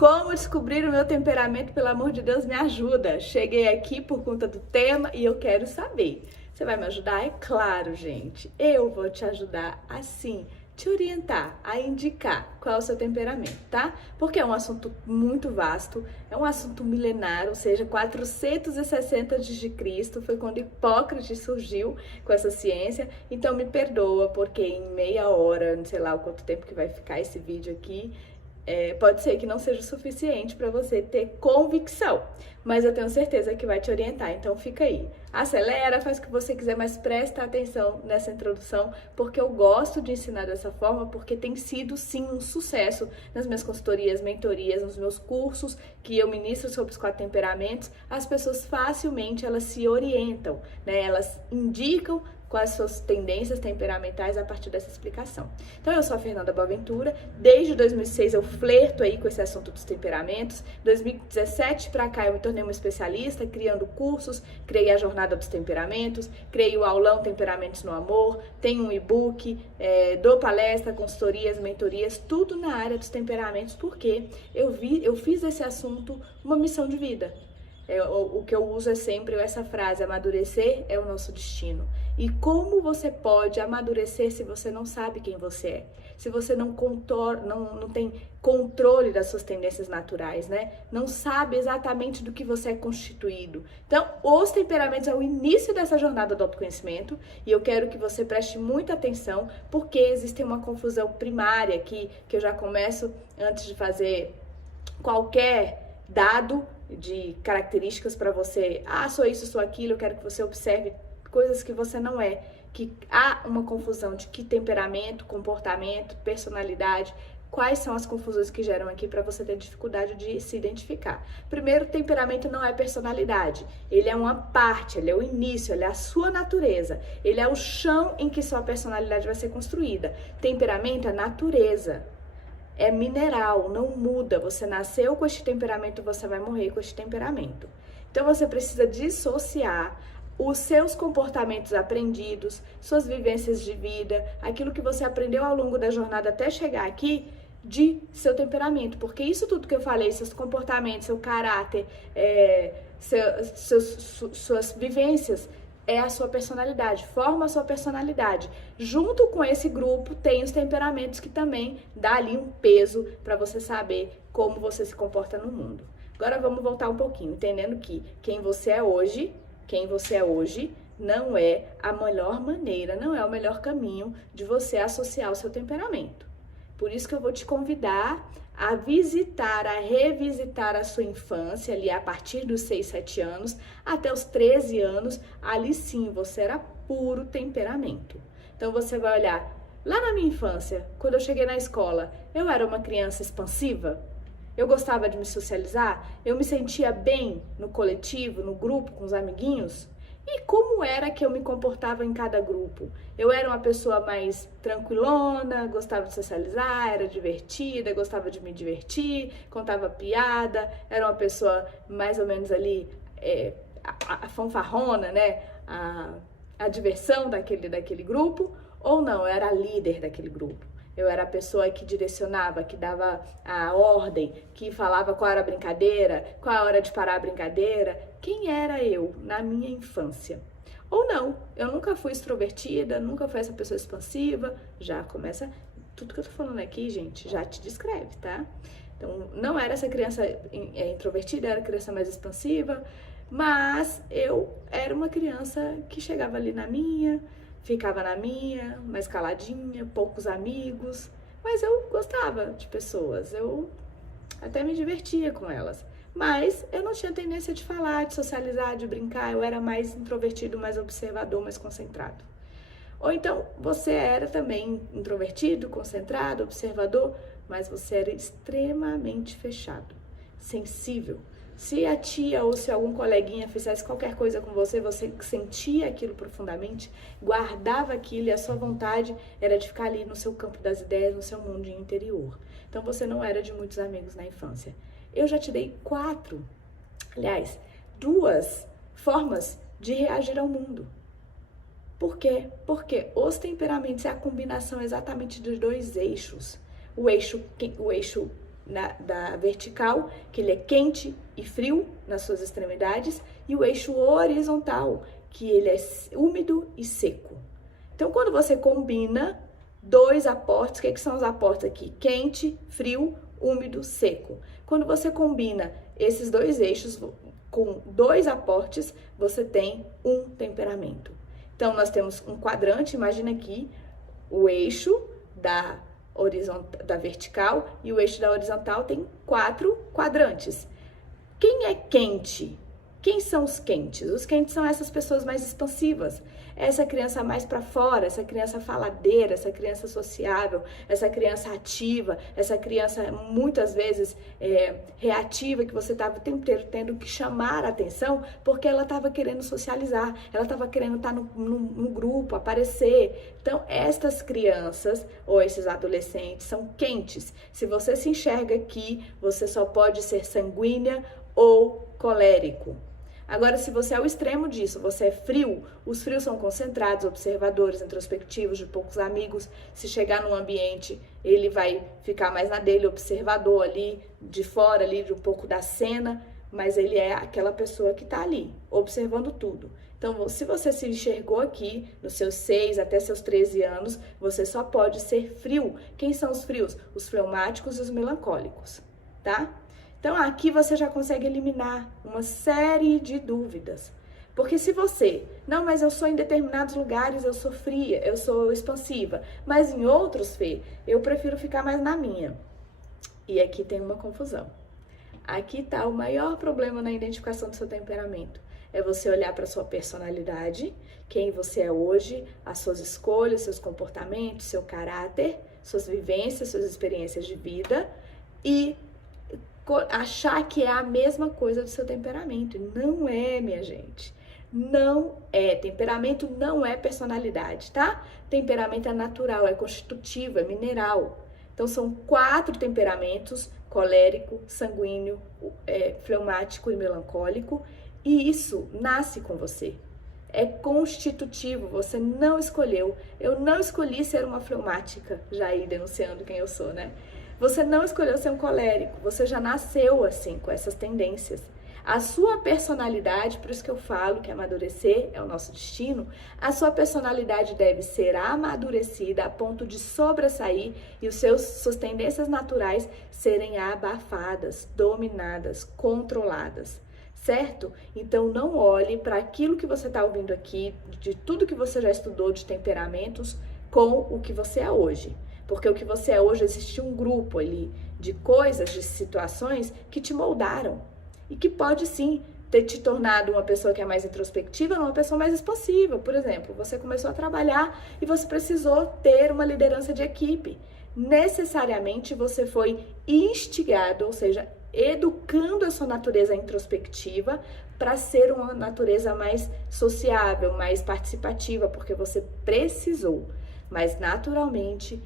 Como descobrir o meu temperamento? Pelo amor de Deus, me ajuda. Cheguei aqui por conta do tema e eu quero saber. Você vai me ajudar? É claro, gente. Eu vou te ajudar assim, te orientar, a indicar qual é o seu temperamento, tá? Porque é um assunto muito vasto, é um assunto milenar, ou seja, 460 a.C. foi quando Hipócrates surgiu com essa ciência. Então me perdoa, porque em meia hora, não sei lá o quanto tempo que vai ficar esse vídeo aqui, pode ser que não seja o suficiente para você ter convicção, mas eu tenho certeza que vai te orientar, então fica aí. Acelera, faz o que você quiser, mas presta atenção nessa introdução, porque eu gosto de ensinar dessa forma, porque tem sido sim um sucesso nas minhas consultorias, mentorias, nos meus cursos que eu ministro sobre os 4 temperamentos. As pessoas facilmente elas se orientam, né? Elas indicam quais suas tendências temperamentais a partir dessa explicação. Então, eu sou a Fernanda Boaventura, desde 2006 eu flerto aí com esse assunto dos temperamentos. 2017 para cá eu me tornei uma especialista, criando cursos, criei a Jornada dos Temperamentos, criei o aulão Temperamentos no Amor, tenho um e-book, dou palestra, consultorias, mentorias, tudo na área dos temperamentos, porque eu fiz desse assunto uma missão de vida. O que eu uso é sempre essa frase: amadurecer é o nosso destino. E como você pode amadurecer se você não sabe quem você é? Se você não tem controle das suas tendências naturais, né? Não sabe exatamente do que você é constituído. Então, os temperamentos é o início dessa jornada do autoconhecimento e eu quero que você preste muita atenção, porque existe uma confusão primária aqui, que eu já começo antes de fazer qualquer dado de características para você. Sou isso, sou aquilo. Eu quero que você observe coisas que você não é, que há uma confusão de que temperamento, comportamento, personalidade. Quais são as confusões que geram aqui para você ter dificuldade de se identificar? Primeiro, temperamento não é personalidade. Ele é uma parte, ele é o início, ele é a sua natureza. Ele é o chão em que sua personalidade vai ser construída. Temperamento é natureza. É mineral, não muda. Você nasceu com este temperamento, você vai morrer com este temperamento. Então você precisa dissociar os seus comportamentos aprendidos, suas vivências de vida, aquilo que você aprendeu ao longo da jornada até chegar aqui, de seu temperamento. Porque isso tudo que eu falei, seus comportamentos, seu caráter, suas vivências, é a sua personalidade, forma a sua personalidade. Junto com esse grupo tem os temperamentos, que também dá ali um peso para você saber como você se comporta no mundo. Agora vamos voltar um pouquinho, entendendo que quem você é hoje não é a melhor maneira, não é o melhor caminho de você associar o seu temperamento. Por isso que eu vou te convidar a visitar, a revisitar a sua infância, ali a partir dos 6, 7 anos, até os 13 anos, ali sim você era puro temperamento. Então você vai olhar, lá na minha infância, quando eu cheguei na escola, eu era uma criança expansiva? Eu gostava de me socializar? Eu me sentia bem no coletivo, no grupo, com os amiguinhos? E como era que eu me comportava em cada grupo? Eu era uma pessoa mais tranquilona, gostava de socializar, era divertida, gostava de me divertir, contava piada, era uma pessoa mais ou menos ali, a fanfarrona, né? A diversão daquele grupo, ou não, eu era a líder daquele grupo. Eu era a pessoa que direcionava, que dava a ordem, que falava qual era a brincadeira, qual a hora de parar a brincadeira. Quem era eu na minha infância? Ou não, eu nunca fui extrovertida, nunca fui essa pessoa expansiva. Já começa, tudo que eu tô falando aqui, gente, já te descreve, tá? Então, não era essa criança introvertida, era a criança mais expansiva, mas eu era uma criança que chegava ali na minha, ficava na minha, mais caladinha, poucos amigos, mas eu gostava de pessoas, eu até me divertia com elas. Mas eu não tinha tendência de falar, de socializar, de brincar, eu era mais introvertido, mais observador, mais concentrado. Ou então você era também introvertido, concentrado, observador, mas você era extremamente fechado, sensível. Se a tia ou se algum coleguinha fizesse qualquer coisa com você, você sentia aquilo profundamente, guardava aquilo e a sua vontade era de ficar ali no seu campo das ideias, no seu mundinho interior. Então você não era de muitos amigos na infância. Eu já te dei 2 formas de reagir ao mundo. Por quê? Porque os temperamentos é a combinação exatamente dos 2 eixos. O eixo da vertical, que ele é quente e frio nas suas extremidades, e o eixo horizontal, que ele é úmido e seco. Então, quando você combina dois aportes, o que são os aportes aqui? Quente, frio, úmido, seco. Quando você combina esses dois eixos com dois aportes, você tem um temperamento. Então, nós temos um quadrante, imagina aqui o eixo da vertical e o eixo da horizontal tem 4 quadrantes. Quem é quente? Quem são os quentes? Os quentes são essas pessoas mais expansivas, essa criança mais para fora, essa criança faladeira, essa criança sociável, essa criança ativa, essa criança muitas vezes reativa, que você estava o tempo inteiro tendo que chamar a atenção porque ela estava querendo socializar, ela estava querendo estar no grupo, aparecer. Então, estas crianças ou esses adolescentes são quentes. Se você se enxerga aqui, você só pode ser sanguínea ou colérico. Agora, se você é o extremo disso, você é frio, os frios são concentrados, observadores, introspectivos, de poucos amigos. Se chegar num ambiente, ele vai ficar mais na dele, observador ali, de fora ali, de um pouco da cena, mas ele é aquela pessoa que está ali, observando tudo. Então, se você se enxergou aqui, nos seus 6 até seus 13 anos, você só pode ser frio. Quem são os frios? Os fleumáticos e os melancólicos, tá? Então, aqui você já consegue eliminar uma série de dúvidas. Porque se você, não, mas eu sou em determinados lugares, eu sou fria, eu sou expansiva, mas em outros, Fê, eu prefiro ficar mais na minha. E aqui tem uma confusão. Aqui está o maior problema na identificação do seu temperamento. É você olhar para a sua personalidade, quem você é hoje, as suas escolhas, seus comportamentos, seu caráter, suas vivências, suas experiências de vida e achar que é a mesma coisa do seu temperamento. Não é, minha gente. Não é. Temperamento não é personalidade, tá? Temperamento é natural, é constitutivo, é mineral. Então, são 4 temperamentos: colérico, sanguíneo, fleumático e melancólico. E isso nasce com você. É constitutivo, você não escolheu. Eu não escolhi ser uma fleumática, já aí denunciando quem eu sou, né? Você não escolheu ser um colérico, você já nasceu assim, com essas tendências. A sua personalidade, por isso que eu falo que amadurecer é o nosso destino, a sua personalidade deve ser amadurecida a ponto de sobressair e suas tendências naturais serem abafadas, dominadas, controladas. Certo? Então, não olhe para aquilo que você está ouvindo aqui, de tudo que você já estudou de temperamentos, com o que você é hoje. Porque o que você é hoje, existe um grupo ali de coisas, de situações que te moldaram. E que pode sim ter te tornado uma pessoa que é mais introspectiva, uma pessoa mais expansiva. Por exemplo, você começou a trabalhar e você precisou ter uma liderança de equipe. Necessariamente você foi instigado, ou seja, educando a sua natureza introspectiva para ser uma natureza mais sociável, mais participativa, porque você precisou. Mas naturalmente,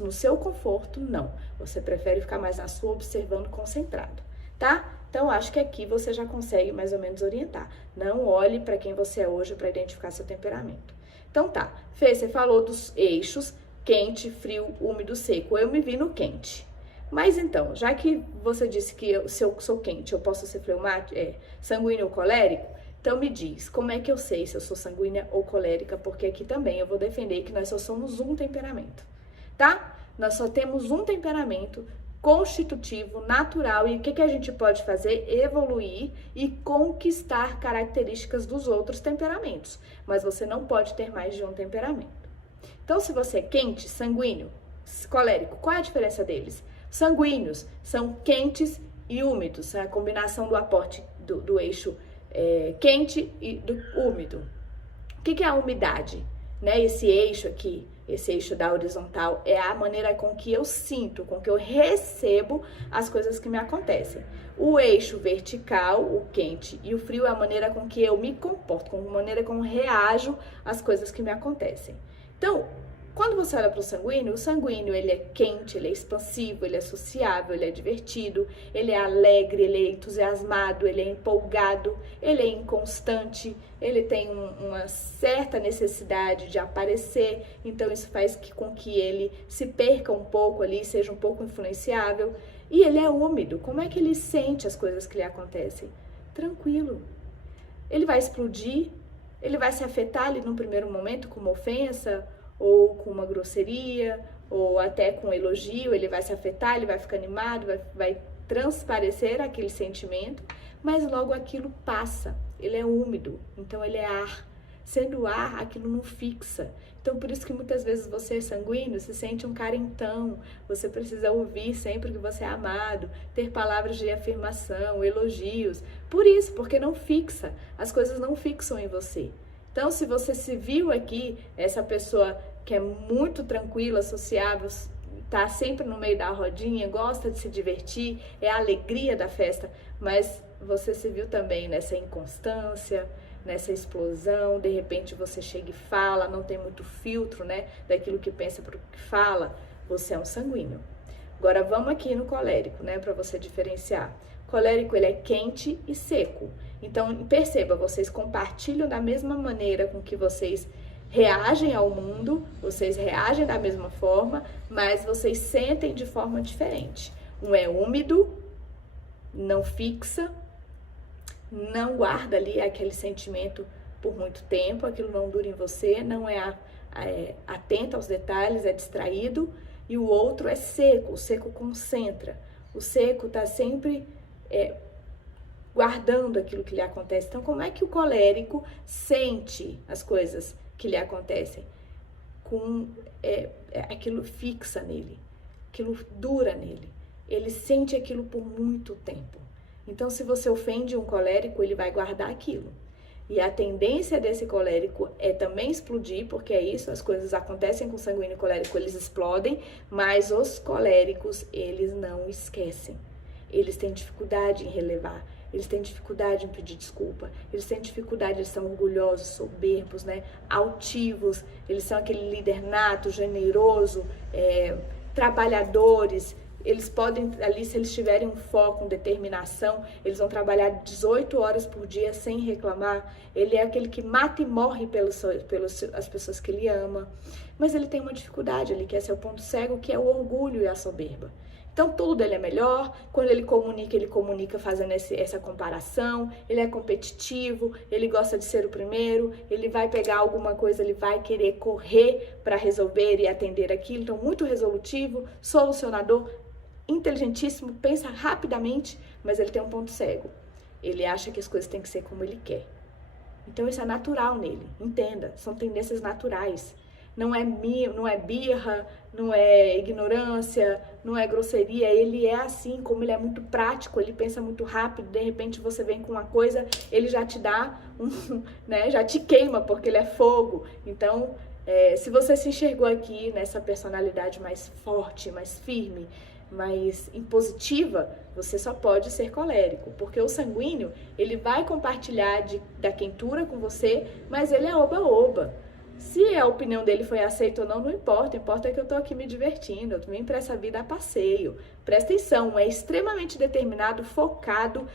no seu conforto, não. Você prefere ficar mais na sua, observando, concentrado, tá? Então, acho que aqui você já consegue mais ou menos orientar. Não olhe para quem você é hoje para identificar seu temperamento. Então, tá. Fê, você falou dos eixos quente, frio, úmido, seco. Eu me vi no quente. Mas então, já que você disse que se eu sou quente, eu posso ser fleumático, sanguíneo ou colérico, então me diz, como é que eu sei se eu sou sanguínea ou colérica? Porque aqui também eu vou defender que nós só somos um temperamento, tá? Nós só temos um temperamento constitutivo, natural, e o que a gente pode fazer? Evoluir e conquistar características dos outros temperamentos. Mas você não pode ter mais de um temperamento. Então, se você é quente, sanguíneo, colérico, qual é a diferença deles? Sanguíneos são quentes e úmidos, a combinação do aporte do eixo quente e do úmido. O que é a umidade? Né? Esse eixo aqui, esse eixo da horizontal, é a maneira com que eu sinto, com que eu recebo as coisas que me acontecem. O eixo vertical, o quente e o frio, é a maneira com que eu me comporto, com a maneira como reajo às coisas que me acontecem. Então, quando você olha para o sanguíneo ele é quente, ele é expansivo, ele é sociável, ele é divertido, ele é alegre, ele é entusiasmado, ele é empolgado, ele é inconstante, ele tem uma certa necessidade de aparecer, então isso faz com que ele se perca um pouco ali, seja um pouco influenciável. E ele é úmido. Como é que ele sente as coisas que lhe acontecem? Tranquilo. Ele vai explodir, ele vai se afetar ali no primeiro momento com uma ofensa, ou com uma grosseria, ou até com um elogio, ele vai se afetar, ele vai ficar animado, vai transparecer aquele sentimento, mas logo aquilo passa. Ele é úmido, então ele é ar. Sendo ar, aquilo não fixa. Então, por isso que muitas vezes você é sanguíneo, se sente um carentão, você precisa ouvir sempre que você é amado, ter palavras de afirmação, elogios. Por isso, porque não fixa, as coisas não fixam em você. Então, se você se viu aqui, essa pessoa que é muito tranquila, sociável, tá sempre no meio da rodinha, gosta de se divertir, é a alegria da festa, mas você se viu também nessa inconstância, nessa explosão, de repente você chega e fala, não tem muito filtro, né, daquilo que pensa para o que fala, você é um sanguíneo. Agora vamos aqui no colérico, né, para você diferenciar. Colérico, ele é quente e seco. Então, perceba, vocês compartilham da mesma maneira com que vocês reagem ao mundo, vocês reagem da mesma forma, mas vocês sentem de forma diferente. Um é úmido, não fixa, não guarda ali aquele sentimento por muito tempo, aquilo não dura em você, não é atento aos detalhes, é distraído. E o outro é seco, o seco concentra. O seco está sempre guardando aquilo que lhe acontece. Então, como é que o colérico sente as coisas que lhe acontecem? Aquilo fixa nele, aquilo dura nele. Ele sente aquilo por muito tempo. Então, se você ofende um colérico, ele vai guardar aquilo. E a tendência desse colérico é também explodir, porque é isso, as coisas acontecem com o sanguíneo colérico, eles explodem, mas os coléricos, eles não esquecem. Eles têm dificuldade em relevar, eles têm dificuldade em pedir desculpa, eles têm dificuldade, eles são orgulhosos, soberbos, né? Altivos, eles são aquele líder nato, generoso, trabalhadores. Eles podem, ali, se eles tiverem um foco, uma determinação, eles vão trabalhar 18 horas por dia sem reclamar. Ele é aquele que mata e morre pelas pessoas que ele ama. Mas ele tem uma dificuldade, ele quer ser o ponto cego, que é o orgulho e a soberba. Então, tudo ele é melhor. Quando ele comunica fazendo essa comparação. Ele é competitivo, ele gosta de ser o primeiro. Ele vai pegar alguma coisa, ele vai querer correr para resolver e atender aquilo. Então, muito resolutivo, solucionador, inteligentíssimo, pensa rapidamente, mas ele tem um ponto cego. Ele acha que as coisas têm que ser como ele quer. Então, isso é natural nele. Entenda, são tendências naturais. Não é birra, não é ignorância, não é grosseria. Ele é assim, como ele é muito prático, ele pensa muito rápido. De repente você vem com uma coisa, ele já te dá né, já te queima, porque ele é fogo. Então, se você se enxergou aqui nessa personalidade mais forte, mais firme, mais impositiva, você só pode ser colérico, porque o sanguíneo, ele vai compartilhar da quentura com você, mas ele é oba-oba. Se a opinião dele foi aceita ou não, não importa. Importa que eu tô aqui me divertindo, eu vim para essa vida a passeio. Presta atenção, é extremamente determinado, focado,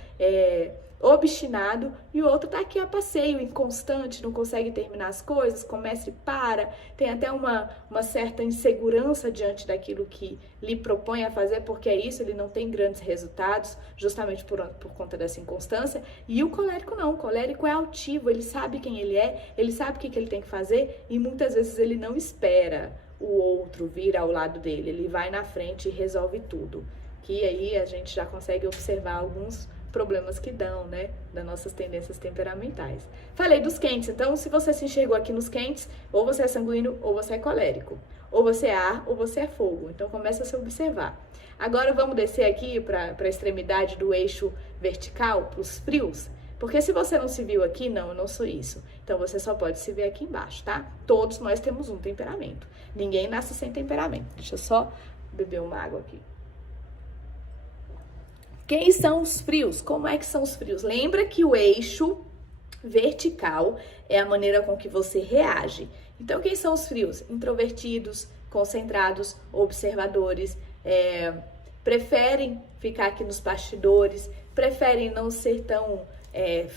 obstinado, e o outro tá aqui a passeio, inconstante, não consegue terminar as coisas, começa e para, tem até uma certa insegurança diante daquilo que lhe propõe a fazer, porque é isso, ele não tem grandes resultados, justamente por conta dessa inconstância. E o colérico não, o colérico é altivo, ele sabe quem ele sabe o que ele tem que fazer, e muitas vezes ele não espera o outro vir ao lado dele, ele vai na frente e resolve tudo. Que aí a gente já consegue observar alguns problemas que dão, né, das nossas tendências temperamentais. Falei dos quentes, então se você se enxergou aqui nos quentes, ou você é sanguíneo ou você é colérico, ou você é ar ou você é fogo, então começa a se observar. Agora vamos descer aqui para a extremidade do eixo vertical, para os frios, porque se você não se viu aqui, não, eu não sou isso, então você só pode se ver aqui embaixo, tá? Todos nós temos um temperamento, ninguém nasce sem temperamento. Deixa eu só beber uma água aqui. Quem são os frios? Como é que são os frios? Lembra que o eixo vertical é a maneira com que você reage. Então, quem são os frios? Introvertidos, concentrados, observadores, preferem ficar aqui nos bastidores, preferem não ser tão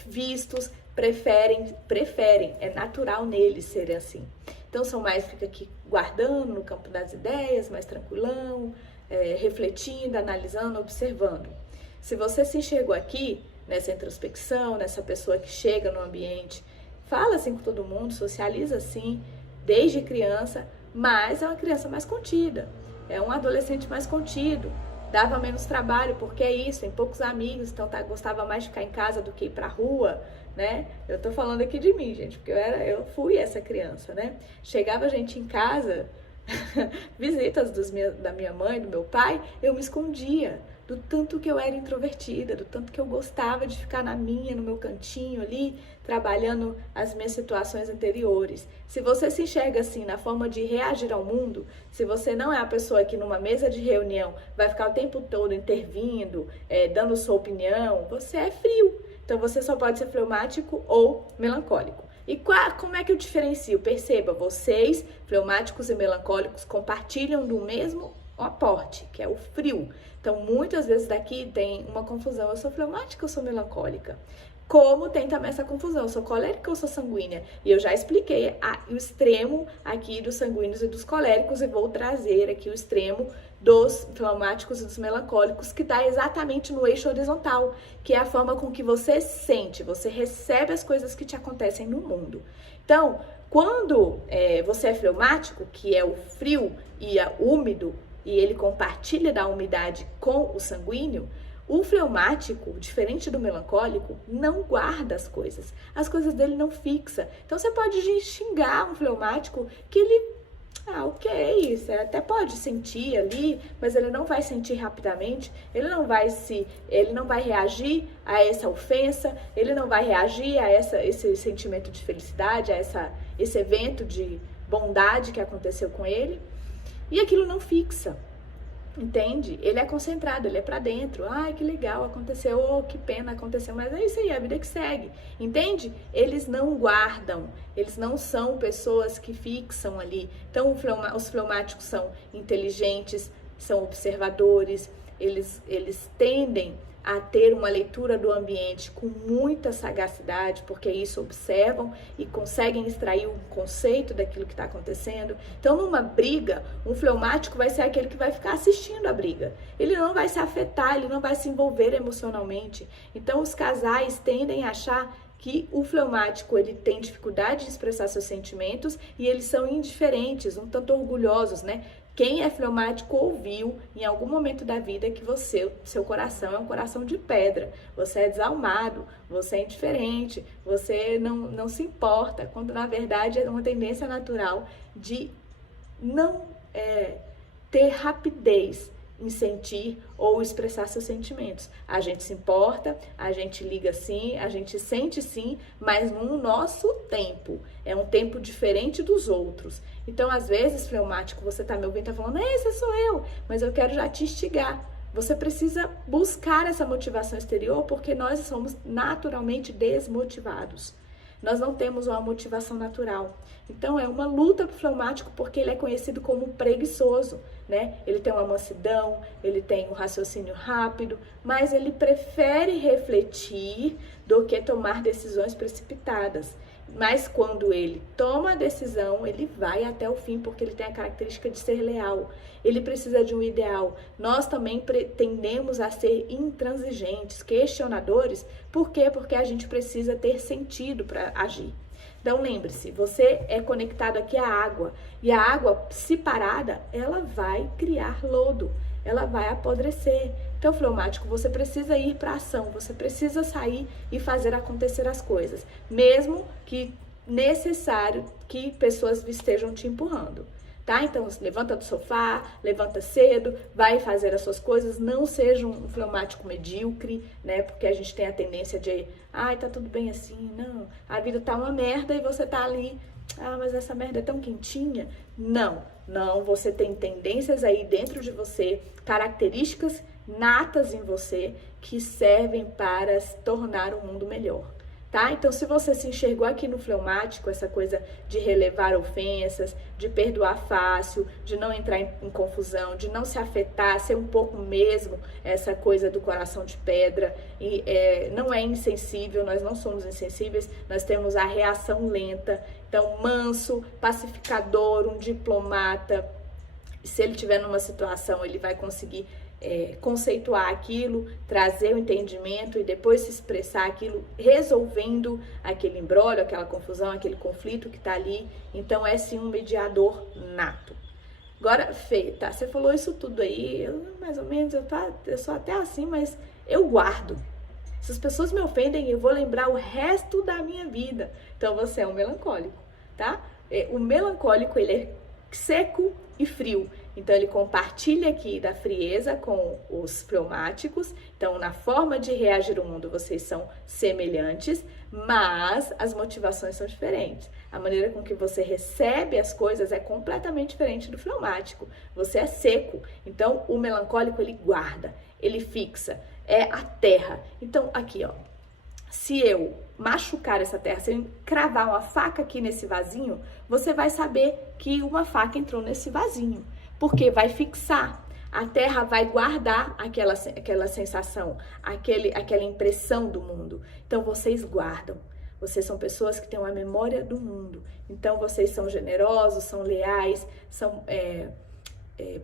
vistos, preferem, é natural neles serem assim. Então, fica aqui guardando no campo das ideias, mais tranquilão, refletindo, analisando, observando. Se você se enxergou aqui, nessa introspecção, nessa pessoa que chega no ambiente, fala assim com todo mundo, socializa assim, desde criança, mas é uma criança mais contida, é um adolescente mais contido, dava menos trabalho, porque é isso, tem poucos amigos, então gostava mais de ficar em casa do que ir pra rua, né? Eu tô falando aqui de mim, gente, porque eu fui essa criança, né? Chegava gente em casa, visitas da minha mãe, do meu pai, eu me escondia do tanto que eu era introvertida, do tanto que eu gostava de ficar na minha, no meu cantinho ali, trabalhando as minhas situações anteriores. Se você se enxerga assim, na forma de reagir ao mundo, se você não é a pessoa que numa mesa de reunião vai ficar o tempo todo intervindo, dando sua opinião, você é frio. Então você só pode ser fleumático ou melancólico. E como é que eu diferencio? Perceba, vocês, fleumáticos e melancólicos, compartilham do mesmo aporte, que é o frio. Então, muitas vezes daqui tem uma confusão, eu sou fleumática ou sou melancólica? Como tem também essa confusão, eu sou colérica ou sou sanguínea? E eu já expliquei o extremo aqui dos sanguíneos e dos coléricos e vou trazer aqui o extremo dos fleumáticos e dos melancólicos, que está exatamente no eixo horizontal, que é a forma com que você sente, você recebe as coisas que te acontecem no mundo. Então, quando você é fleumático, que é o frio e úmido, e ele compartilha da umidade com o sanguíneo, o fleumático, diferente do melancólico, não guarda as coisas dele não fixa. Então você pode xingar um fleumático que ele, ok, você até pode sentir ali, mas ele não vai sentir rapidamente, ele não vai reagir a essa ofensa, ele não vai reagir a esse sentimento de felicidade, a esse evento de bondade que aconteceu com ele. E aquilo não fixa, entende? Ele é concentrado, ele é pra dentro. Ai, que legal, aconteceu, oh, que pena, aconteceu, mas é isso aí, é a vida que segue, entende? Eles não guardam, eles não são pessoas que fixam ali. Então, os fleumáticos são inteligentes, são observadores, eles tendem a ter uma leitura do ambiente com muita sagacidade, porque isso observam e conseguem extrair um conceito daquilo que está acontecendo. Então, numa briga, um fleumático vai ser aquele que vai ficar assistindo a briga. Ele não vai se afetar, ele não vai se envolver emocionalmente. Então, os casais tendem a achar que o fleumático ele tem dificuldade de expressar seus sentimentos e eles são indiferentes, um tanto orgulhosos, né? Quem é fleumático ouviu em algum momento da vida que seu coração é um coração de pedra, você é desalmado, você é indiferente, você não se importa, quando na verdade é uma tendência natural de não ter rapidez em sentir ou expressar seus sentimentos. A gente se importa, a gente liga sim, a gente sente sim, mas no nosso tempo. É um tempo diferente dos outros. Então, às vezes, fleumático, você tá me ouvindo e tá falando, esse sou eu, mas eu quero já te instigar. Você precisa buscar essa motivação exterior porque nós somos naturalmente desmotivados. Nós não temos uma motivação natural. Então, é uma luta pro fleumático porque ele é conhecido como preguiçoso, né? Ele tem uma mansidão, ele tem um raciocínio rápido, mas ele prefere refletir do que tomar decisões precipitadas. Mas quando ele toma a decisão, ele vai até o fim, porque ele tem a característica de ser leal. Ele precisa de um ideal. Nós também tendemos a ser intransigentes, questionadores. Por quê? Porque a gente precisa ter sentido para agir. Então lembre-se, você é conectado aqui à água. E a água, se parada, ela vai criar lodo. Ela vai apodrecer. Então, fleumático, você precisa ir para a ação, você precisa sair e fazer acontecer as coisas, mesmo que necessário que pessoas estejam te empurrando, tá? Então, levanta do sofá, levanta cedo, vai fazer as suas coisas, não seja um fleumático medíocre, né? Porque a gente tem a tendência de, ai, tá tudo bem assim, não, a vida tá uma merda e você tá ali, mas essa merda é tão quentinha. Não, você tem tendências aí dentro de você, características natas em você que servem para tornar o mundo melhor, tá? Então, se você se enxergou aqui no fleumático, essa coisa de relevar ofensas, de perdoar fácil, de não entrar em confusão, de não se afetar, ser um pouco mesmo essa coisa do coração de pedra, e não é insensível, nós não somos insensíveis, nós temos a reação lenta. Então, manso, pacificador, um diplomata, Se ele estiver numa situação, ele vai conseguir conceituar aquilo, trazer o entendimento e depois se expressar aquilo, resolvendo aquele imbróglio, aquela confusão, aquele conflito que está ali. Então é sim um mediador nato. Agora, Fê, tá, você falou isso tudo aí, mais ou menos, eu sou até assim, mas eu guardo. Se as pessoas me ofendem, eu vou lembrar o resto da minha vida. Então você é um melancólico, tá? O melancólico, ele é seco e frio. Então ele compartilha aqui da frieza com os fleumáticos. Então na forma de reagir ao mundo vocês são semelhantes, mas as motivações são diferentes. A maneira com que você recebe as coisas é completamente diferente do fleumático. Você é seco. Então o melancólico ele guarda, ele fixa, é a terra. Então aqui, ó, se eu machucar essa terra, se eu cravar uma faca aqui nesse vasinho, você vai saber que uma faca entrou nesse vasinho. Porque vai fixar, a terra vai guardar aquela sensação, aquela impressão do mundo. Então vocês guardam, vocês são pessoas que têm uma memória do mundo. Então vocês são generosos, são leais, são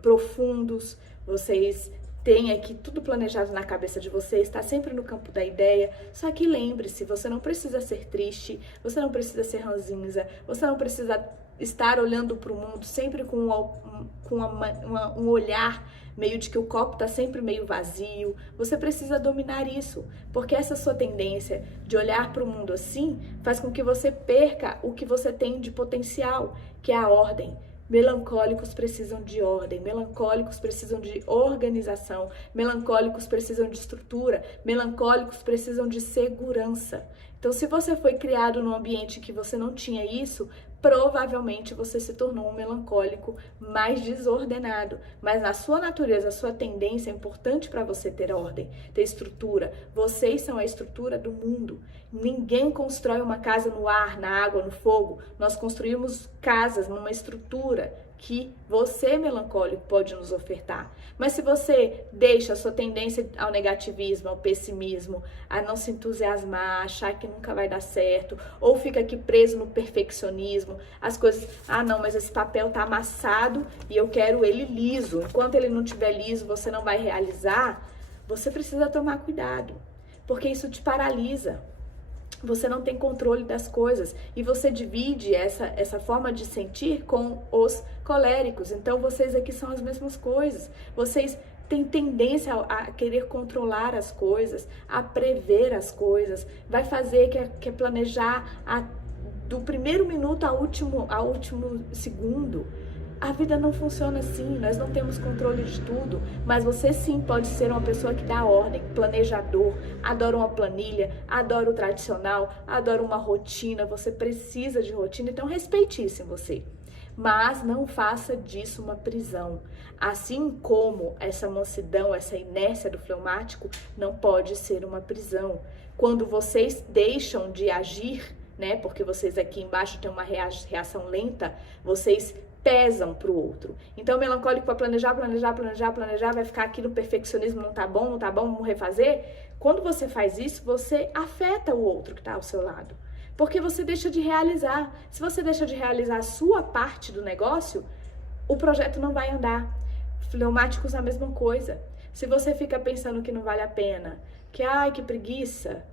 profundos, vocês têm aqui tudo planejado na cabeça de vocês, está sempre no campo da ideia. Só que lembre-se, você não precisa ser triste, você não precisa ser ranzinza, você não precisa estar olhando para o mundo sempre com um olhar meio de que o copo está sempre meio vazio. Você precisa dominar isso, porque essa sua tendência de olhar para o mundo assim faz com que você perca o que você tem de potencial, que é a ordem. Melancólicos precisam de ordem, melancólicos precisam de organização, melancólicos precisam de estrutura, melancólicos precisam de segurança. Então, se você foi criado num ambiente que você não tinha isso, provavelmente você se tornou um melancólico mais desordenado. Mas na sua natureza, a sua tendência é importante para você ter ordem, ter estrutura. Vocês são a estrutura do mundo. Ninguém constrói uma casa no ar, na água, no fogo. Nós construímos casas numa estrutura que você, melancólico, pode nos ofertar. Mas se você deixa a sua tendência ao negativismo, ao pessimismo, a não se entusiasmar, achar que nunca vai dar certo, ou fica aqui preso no perfeccionismo, as coisas, não, mas esse papel tá amassado e eu quero ele liso. Enquanto ele não estiver liso, você não vai realizar. Você precisa tomar cuidado, porque isso te paralisa. Você não tem controle das coisas e você divide essa forma de sentir com os coléricos. Então, vocês aqui são as mesmas coisas. Vocês têm tendência a querer controlar as coisas, a prever as coisas. Vai fazer que é planejar do primeiro minuto ao último segundo. A vida não funciona assim, nós não temos controle de tudo, mas você sim pode ser uma pessoa que dá ordem, planejador, adora uma planilha, adora o tradicional, adora uma rotina, você precisa de rotina, então respeite isso em você. Mas não faça disso uma prisão. Assim como essa mansidão, essa inércia do fleumático não pode ser uma prisão. Quando vocês deixam de agir, né, porque vocês aqui embaixo têm uma reação lenta, vocês pesam para o outro. Então, o melancólico vai planejar, vai ficar aqui no perfeccionismo, não tá bom, vamos refazer. Quando você faz isso, você afeta o outro que está ao seu lado. Porque você deixa de realizar. Se você deixa de realizar a sua parte do negócio, o projeto não vai andar. Fleumáticos, a mesma coisa. Se você fica pensando que não vale a pena, que preguiça,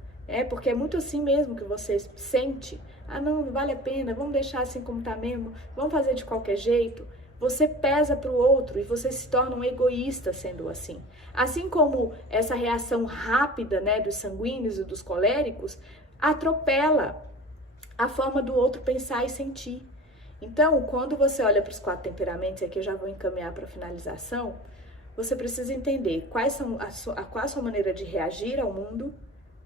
porque é muito assim mesmo que você sente. Não vale a pena, vamos deixar assim como tá mesmo, vamos fazer de qualquer jeito. Você pesa para o outro e você se torna um egoísta sendo assim. Assim como essa reação rápida, né, dos sanguíneos e dos coléricos atropela a forma do outro pensar e sentir. Então, quando você olha para os 4 temperamentos, e aqui eu já vou encaminhar para a finalização, você precisa entender qual a sua maneira de reagir ao mundo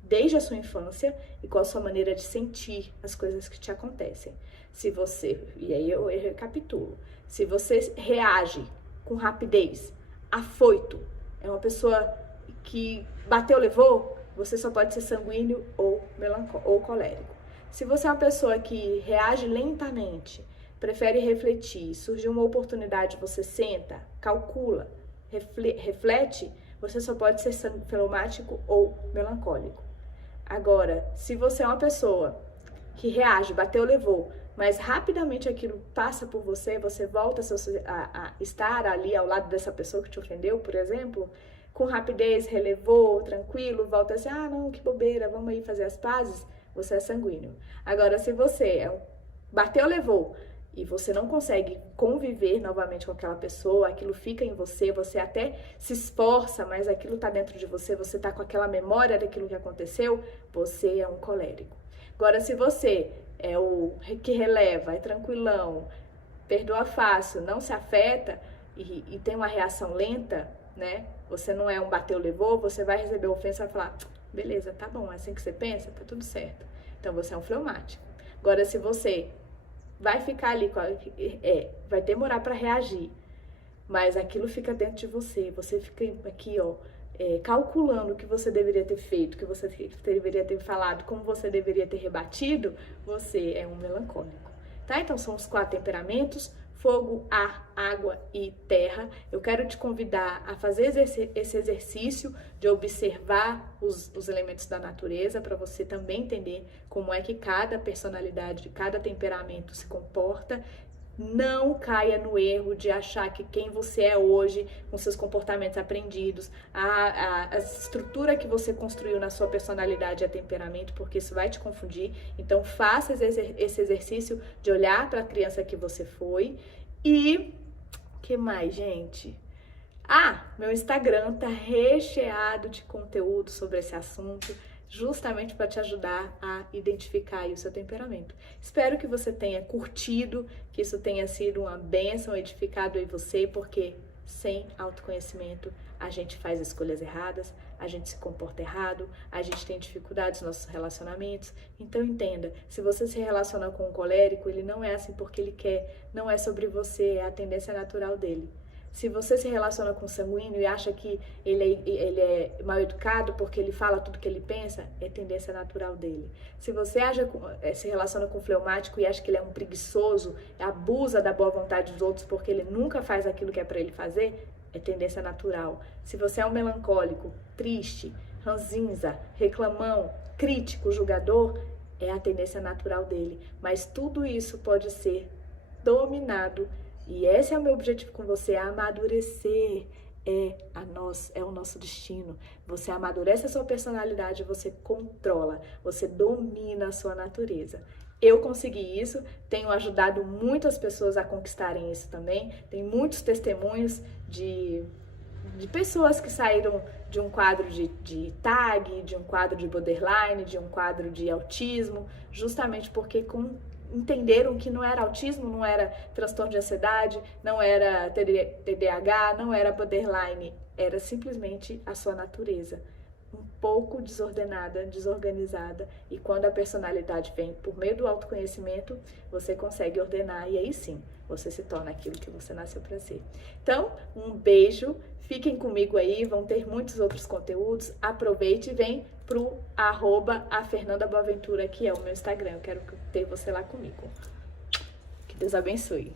desde a sua infância e qual a sua maneira de sentir as coisas que te acontecem. Se você, e aí eu recapitulo, se você reage com rapidez, afoito, é uma pessoa que bateu, levou, você só pode ser sanguíneo ou melancólico ou colérico. Se você é uma pessoa que reage lentamente, prefere refletir, surgiu uma oportunidade, você senta, calcula, reflete, você só pode ser fleumático ou melancólico. Agora, se você é uma pessoa que reage, bateu, levou, mas rapidamente aquilo passa por você, você volta a estar ali ao lado dessa pessoa que te ofendeu, por exemplo, com rapidez, relevou, tranquilo, volta assim, ah, não, que bobeira, vamos aí fazer as pazes, você é sanguíneo. Agora, se você bateu, levou, e você não consegue conviver novamente com aquela pessoa, aquilo fica em você, você até se esforça, mas aquilo tá dentro de você, você tá com aquela memória daquilo que aconteceu, você é um colérico. Agora, se você é o que releva, é tranquilão, perdoa fácil, não se afeta e tem uma reação lenta, né? Você não é um bateu, levou, você vai receber ofensa e vai falar, beleza, tá bom, é assim que você pensa, tá tudo certo. Então você é um fleumático. Agora, se você vai ficar ali, vai demorar para reagir, mas aquilo fica dentro de você, você fica aqui, ó, calculando o que você deveria ter feito, o que você deveria ter falado, como você deveria ter rebatido, você é um melancólico, tá? Então são os 4 temperamentos: fogo, ar, água e terra. Eu quero te convidar a fazer esse exercício de observar os elementos da natureza para você também entender como é que cada personalidade, cada temperamento se comporta. Não caia no erro de achar que quem você é hoje, com seus comportamentos aprendidos, a estrutura que você construiu na sua personalidade é temperamento, porque isso vai te confundir. Então faça esse exercício de olhar para a criança que você foi. E que mais, gente? Meu Instagram tá recheado de conteúdo sobre esse assunto, justamente para te ajudar a identificar aí o seu temperamento. Espero que você tenha curtido, que isso tenha sido uma bênção, edificado em você, porque sem autoconhecimento a gente faz escolhas erradas, a gente se comporta errado, a gente tem dificuldades nos nossos relacionamentos. Então entenda, se você se relaciona com um colérico, ele não é assim porque ele quer, não é sobre você, é a tendência natural dele. Se você se relaciona com um sanguíneo e acha que ele é mal educado porque ele fala tudo que ele pensa, é tendência natural dele. Se você se relaciona com um fleumático e acha que ele é um preguiçoso, abusa da boa vontade dos outros porque ele nunca faz aquilo que é para ele fazer, é tendência natural. Se você é um melancólico, triste, ranzinza, reclamão, crítico, julgador, é a tendência natural dele. Mas tudo isso pode ser dominado. E esse é o meu objetivo com você, amadurecer é o nosso destino. Você amadurece a sua personalidade, você controla, você domina a sua natureza. Eu consegui isso, tenho ajudado muitas pessoas a conquistarem isso também. Tem muitos testemunhos de pessoas que saíram de um quadro de TAG, de um quadro de borderline, de um quadro de autismo, justamente porque entenderam que não era autismo, não era transtorno de ansiedade, não era TDAH, não era borderline, era simplesmente a sua natureza, um pouco desordenada, desorganizada, e quando a personalidade vem por meio do autoconhecimento, você consegue ordenar e aí sim, você se torna aquilo que você nasceu para ser. Então, um beijo, fiquem comigo aí, vão ter muitos outros conteúdos, aproveite e vem pro @afernandaboaventura, que é o meu Instagram, eu quero ter você lá comigo. Que Deus abençoe.